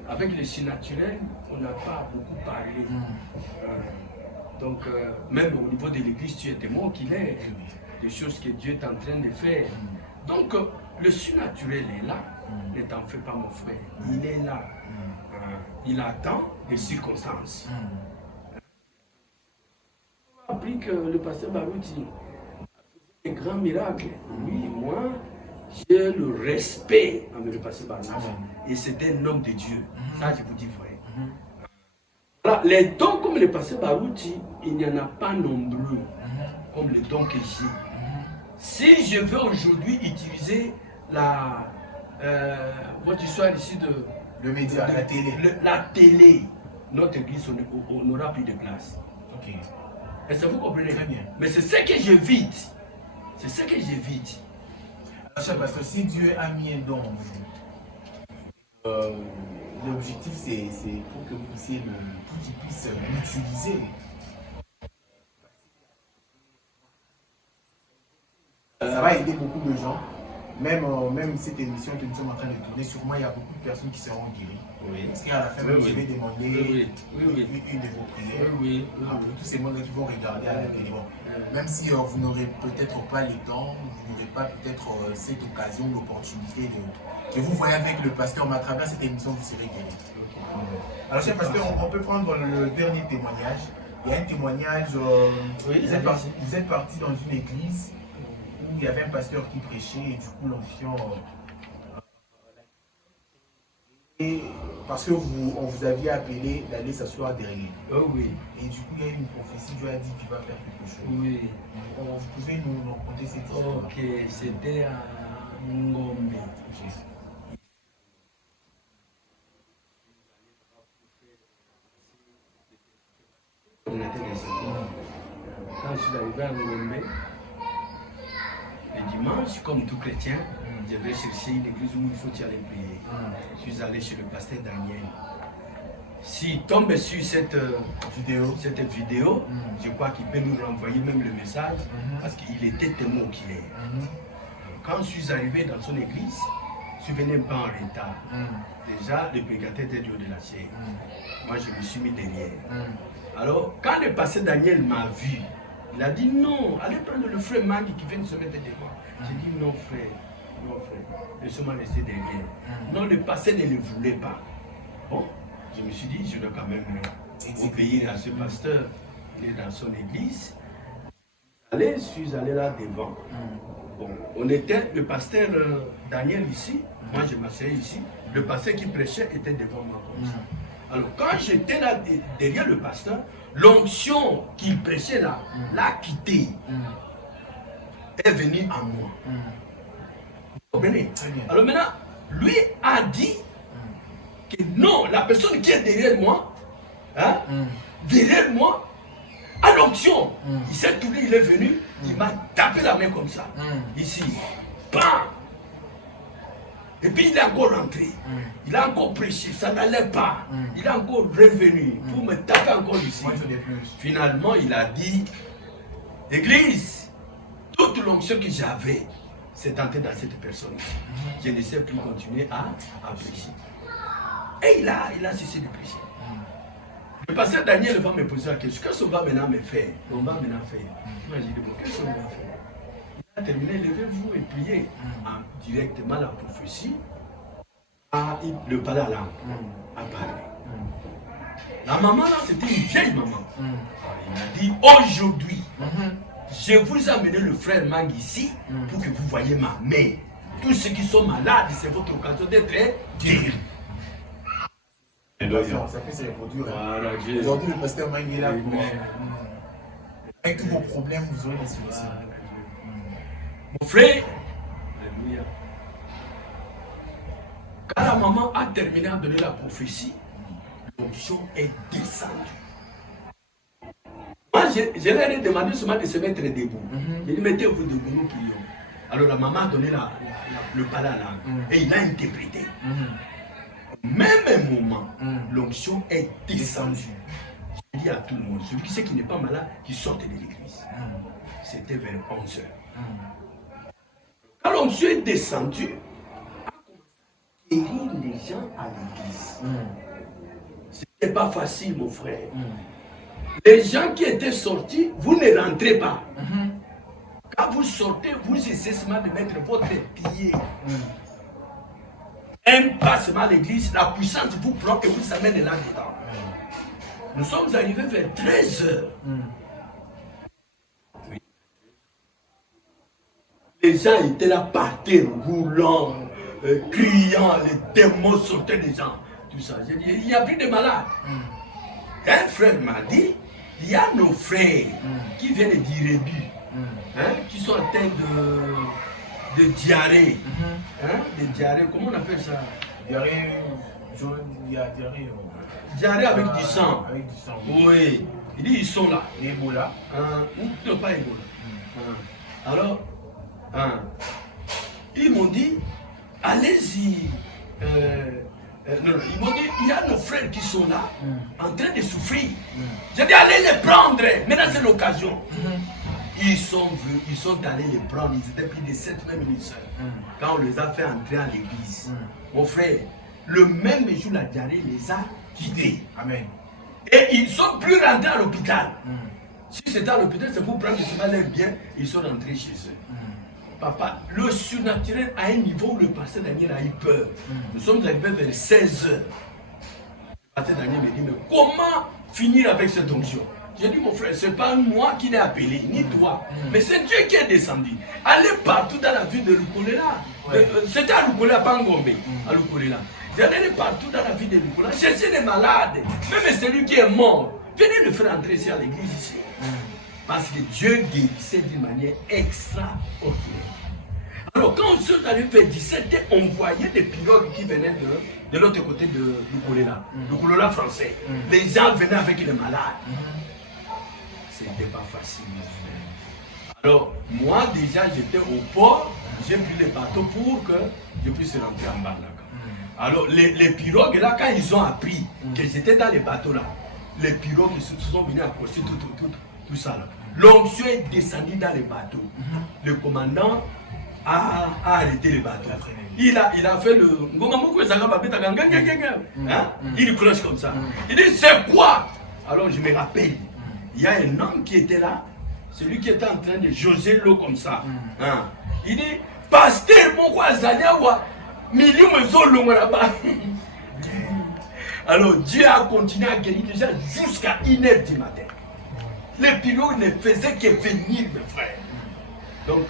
Avec le surnaturel, on n'a pas beaucoup parlé. Donc, même au niveau de l'église, tu es témoin qu'il est des choses que Dieu est en train de faire. Donc, le surnaturel est là. Ne t'en fais pas, mon frère. Il est là. Il attend des circonstances. On a appris que le pasteur Barouti a fait des grands miracles. Oui, moi, j'ai le respect envers le pasteur Barouti. Et c'est un homme de Dieu. Ça, je vous dis vrai. Voilà, les dons comme le pasteur Barouti, il n'y en a pas nombreux comme les dons que j'ai. Si je veux aujourd'hui utiliser votre histoire ici de le média, la télé. La télé, notre église, on n'aura plus de place. Ok. Est-ce que vous comprenez? Très bien. Mais c'est ce que j'évite. C'est ce que j'évite. Parce que si Dieu a mis un don en vous, l'objectif c'est pour que vous puissiez qu'il puisse l'utiliser. Ça va aider beaucoup de gens. Même cette émission que nous sommes en train de tourner, sûrement il y a beaucoup de personnes qui seront guéries. Oui. Parce qu'à la fin, vous allez demander une de vos prières. Pour tous ces mondes qui vont regarder à la télé. Même si vous n'aurez peut-être pas le temps, vous n'aurez pas peut-être cette occasion, l'opportunité que vous voyez avec le pasteur, mais à travers cette émission, vous serez guéri. Alors, cher pasteur, on peut prendre le dernier témoignage. Il y a un témoignage, vous êtes parti dans une église où il y avait un pasteur qui prêchait et du coup l'onction et parce que on vous aviez appelé d'aller s'asseoir derrière. Oh oui. Et du coup il y a une prophétie, Dieu a dit qu'il va faire quelque chose. Oui. Vous pouvez nous raconter cette histoire? Ok, c'était à Ngombe. Quand je suis arrivé à Ngombe, le dimanche, comme tout chrétien, je vais chercher une église où il faut y aller prier. Je suis allé chez le pasteur Daniel. s'il tombe sur cette vidéo, Mm. je crois qu'il peut nous renvoyer même le message parce qu'il était témoin oculaire. Quand je suis arrivé dans son église, je suis venu un peu en retard. Déjà, le prédicateur était du haut de la chair. Moi, je me suis mis derrière. Alors, quand le pasteur Daniel m'a vu, il a dit non, allez prendre le frère Mangi qui vient de se mettre devant. J'ai dit non, frère, laissez-moi rester derrière. Non, le pasteur ne le voulait pas. Bon, je me suis dit, je dois quand même obéir à ce pasteur. Il est dans son église. Je suis allé là devant. Bon, on était, le pasteur Daniel ici, moi je m'asseyais ici, le pasteur qui prêchait était devant moi comme ça. Alors quand j'étais là derrière le pasteur, l'onction qu'il prêchait là, l'a quitté, est venue à moi. Vous comprenez? Alors maintenant, lui a dit que non, la personne qui est derrière moi, hein, derrière moi, à l'onction, il s'est tourné, il est venu, il m'a tapé la main comme ça, ici, bam! Et puis il est encore rentré, il a encore prêché, ça n'allait pas, il est encore revenu pour me taper encore ici. Finalement, il a dit, Église, toute l'onction que j'avais, c'est entré dans cette personne. Je ne sais plus continuer à prêcher. Et il a cessé de prêcher. Le pasteur Daniel va me poser la question, qu'est-ce qu'on va maintenant me faire? On va maintenant faire. Moi j'ai dit, bon, qu'est-ce qu'on va faire? Il a terminé, levez-vous et priez. Directement la prophétie, le palais à l'âme a parlé. La maman là, c'était une vieille maman. Il a dit, aujourd'hui, je vous ai amené le frère Mang ici pour que vous voyez ma main. Tous ceux qui sont malades, c'est votre occasion d'être guéris. Ça peut se reproduire. Aujourd'hui, le pasteur Mang est là pour. Avec tous vos problèmes, vous aurez des solutions. Mon frère, quand la maman a terminé à donner la prophétie, l'onction est descendue. Moi, je leur ai demandé seulement de se mettre debout. J'ai dit, mettez-vous debout, nous prions. Alors la maman a donné le palais à l'âme et il a interprété. Même un moment, l'onction est descendue. Je dis à tout le monde, celui qui sait qu'il n'est pas malade, qui sorte de l'église. C'était vers 11h. Quand l'onction est descendue, guérir les gens à l'église. Ce n'était pas facile, mon frère. Les gens qui étaient sortis, vous ne rentrez pas. Quand vous sortez, vous essayez seulement de mettre votre pied. Un pas seulement à l'église, la puissance vous prend et vous amène là-dedans. Nous sommes arrivés vers 13h. Les gens étaient là par terre, roulant, criant, les démons sortaient des gens. Tout ça. J'ai dit, il n'y a plus de malades. Un frère m'a dit, il y a nos frères qui viennent d'Irébu, qui sont atteints de diarrhée. De diarrhée, comment on appelle ça? Diarrhée jaune, il y a diarrhée. Diarrhée avec du sang. Avec du sang. Oui. Il dit, ils sont là. Et Ebola. Non, pas Ebola. Alors, ils m'ont dit, allez-y. Ils m'ont dit, il y a nos frères qui sont là, en train de souffrir. J'ai dit, allez les prendre. Maintenant, c'est l'occasion. Ils sont allés les prendre. Ils étaient plus de 7 minutes. Quand on les a fait entrer à l'église. Mon frère, le même jour, la diarrhée les a quittés. Amen. Et ils ne sont plus rentrés à l'hôpital. Si c'était à l'hôpital, c'est pour prendre l'air bien. Ils sont rentrés chez eux. Papa, le surnaturel à un niveau où le pasteur Daniel a eu peur. Nous sommes arrivés vers 16h. Le pasteur Daniel me dit, mais comment finir avec cette onction? J'ai dit, mon frère, ce n'est pas moi qui l'ai appelé, ni toi, mais c'est Dieu qui est descendu. Allez partout dans la ville de Lukolela. C'était à Lukolela, pas Ngombe, à Lukolela. J'allais partout dans la ville de Lukolela, chercher les malades, même celui qui est mort. Venez le faire entrer ici à l'église ici. Parce que Dieu guérissait d'une manière extraordinaire. Alors quand on s'est arrivé vers 17h, on voyait des pirogues qui venaient de l'autre côté de Lukolela, Lukolela français. Les gens venaient avec les malades. C'était pas facile. Alors, moi déjà j'étais au port, j'ai pris les bateaux pour que je puisse rentrer en Bandaka. Alors, les pirogues, là, quand ils ont appris qu'ils étaient dans les bateaux, là, les pirogues, ils se sont venus approcher tout ça, là. L'onction est descendue dans les bateaux. Le commandant a arrêté les bateaux. Il a fait le... Hein? Il cloche comme ça. Il dit, c'est quoi? Alors, je me rappelle, il y a un homme qui était là, celui qui était en train de jauger l'eau comme ça. Hein? Il dit, pasteur, mon quoi, Zanyawa, milieu me zolo là-bas. Alors Dieu a continué à guérir déjà jusqu'à 1h du matin. Les pilotes ne faisaient que venir, mes frères. Donc,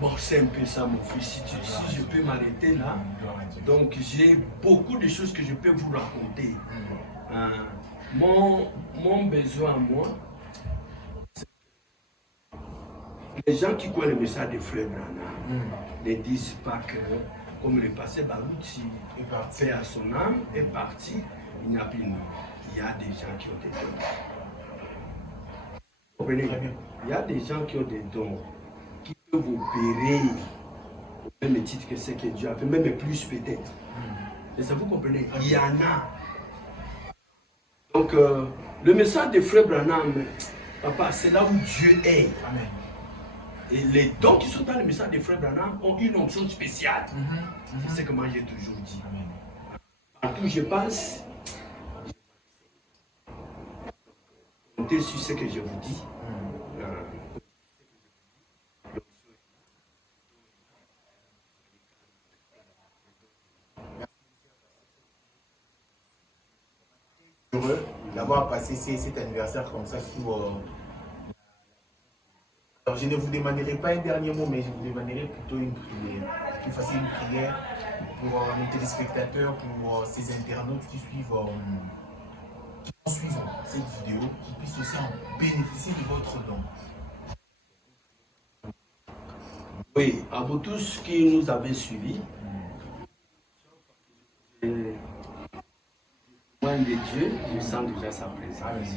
bon, c'est un peu ça, mon fils. Si je peux m'arrêter là, donc j'ai beaucoup de choses que je peux vous raconter. Mon besoin à moi, les gens qui connaissent le message de Frère Branham ne disent pas que, comme le passé Barouti est parti à son âme, est parti, il n'y a plus de nom. Il y a des gens qui ont des dons. Vous comprenez? Il y a des gens qui ont des dons, qui peuvent opérer au même titre que ce que Dieu a fait, même plus peut-être. Et ça, vous comprenez? Il y en a. Donc, le message de Frère Branham, papa, c'est là où Dieu est. Amen. Et les dons qui sont dans le message de Frère Branham ont une onction spéciale. C'est ce que moi j'ai toujours dit. Amen. Partout où je passe, comptez sur ce que je vous dis. Heureux d'avoir passé cet anniversaire comme ça sous... Alors, je ne vous demanderai pas un dernier mot, mais je vous demanderai plutôt une prière. Que vous fassiez une prière pour nos téléspectateurs, pour ces internautes qui suivent, qui vont suivre cette vidéo, qui puissent aussi en bénéficier de votre don. Oui, à vous tous qui nous avez suivis, loin de Dieu, je sens déjà sa présence.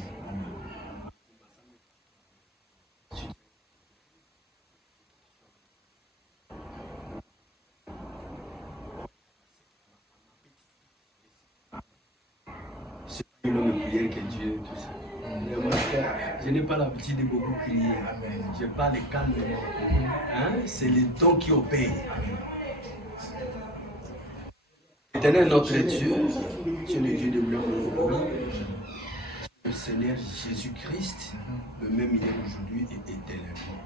C'est une longue prière que Dieu, tout ça. Je n'ai pas l'habitude de beaucoup crier. Je parle calmement. Hein? C'est le don qui opère. Éternel notre Dieu, tu es le Dieu de gloire. Le Seigneur Jésus-Christ, le même hier, aujourd'hui et éternellement.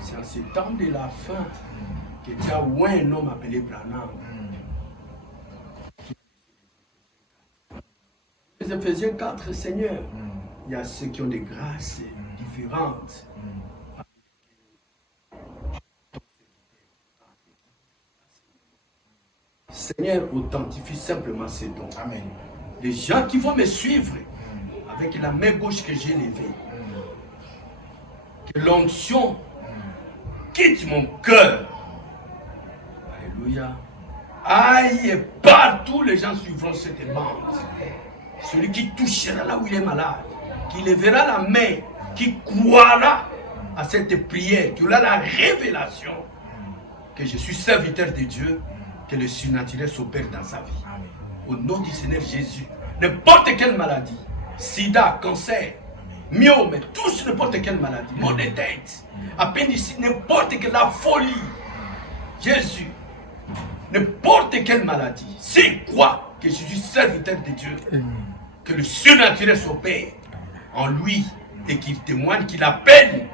C'est en ce temps de la fin que tu as oint un homme appelé Branham. Les Éphésiens 4, Seigneur, il y a ceux qui ont des grâces différentes. Seigneur, authentifie simplement ces dons. Amen. Les gens qui vont me suivre avec la main gauche que j'ai levée, que l'onction quitte mon cœur. Alléluia. Aïe, et partout les gens suivront cette bande. Celui qui touchera là où il est malade, qui lèvera la main, qui croira à cette prière, qui aura la révélation que je suis serviteur de Dieu, que le surnaturel s'opère dans sa vie. Au nom du Seigneur Jésus, n'importe quelle maladie, sida, cancer, myome, tous n'importe quelle maladie, maux de tête, appendicite, n'importe quelle folie, Jésus, n'importe quelle maladie, c'est quoi que je suis serviteur de Dieu, que le surnaturel s'opère en lui et qu'il témoigne, qu'il appelle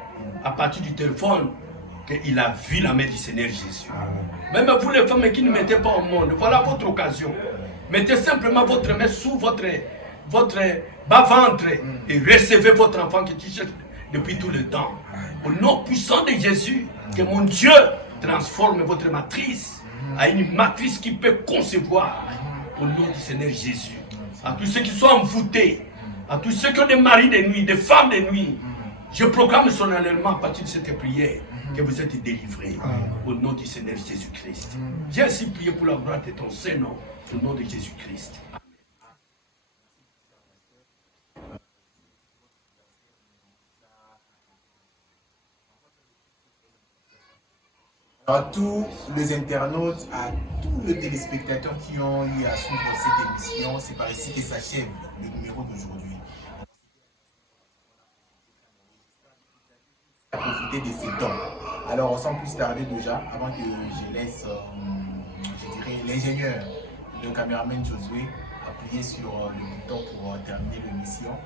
à partir du téléphone qu'il a vu la main du Seigneur Jésus. Même vous les femmes qui ne mettez pas au monde, voilà votre occasion. Mettez simplement votre main sous votre bas-ventre et recevez votre enfant qui cherche depuis tout le temps. Au nom puissant de Jésus, que mon Dieu transforme votre matrice à une matrice qui peut concevoir. Au nom du Seigneur Jésus. À tous ceux qui sont envoûtés, à tous ceux qui ont des maris de nuit, des femmes de nuit, je proclame solennellement à partir de cette prière que vous êtes délivrés au nom du Seigneur Jésus-Christ. J'ai ainsi prié pour la gloire de ton Saint-Nom, au nom de Jésus-Christ. À tous les internautes, à tous les téléspectateurs qui ont eu à suivre cette émission, c'est par ici que s'achève le numéro d'aujourd'hui. Profiter de ces temps. Alors, sans plus tarder déjà, avant que je laisse, je dirais, l'ingénieur, le caméraman Josué, appuyer sur le bouton pour terminer l'émission.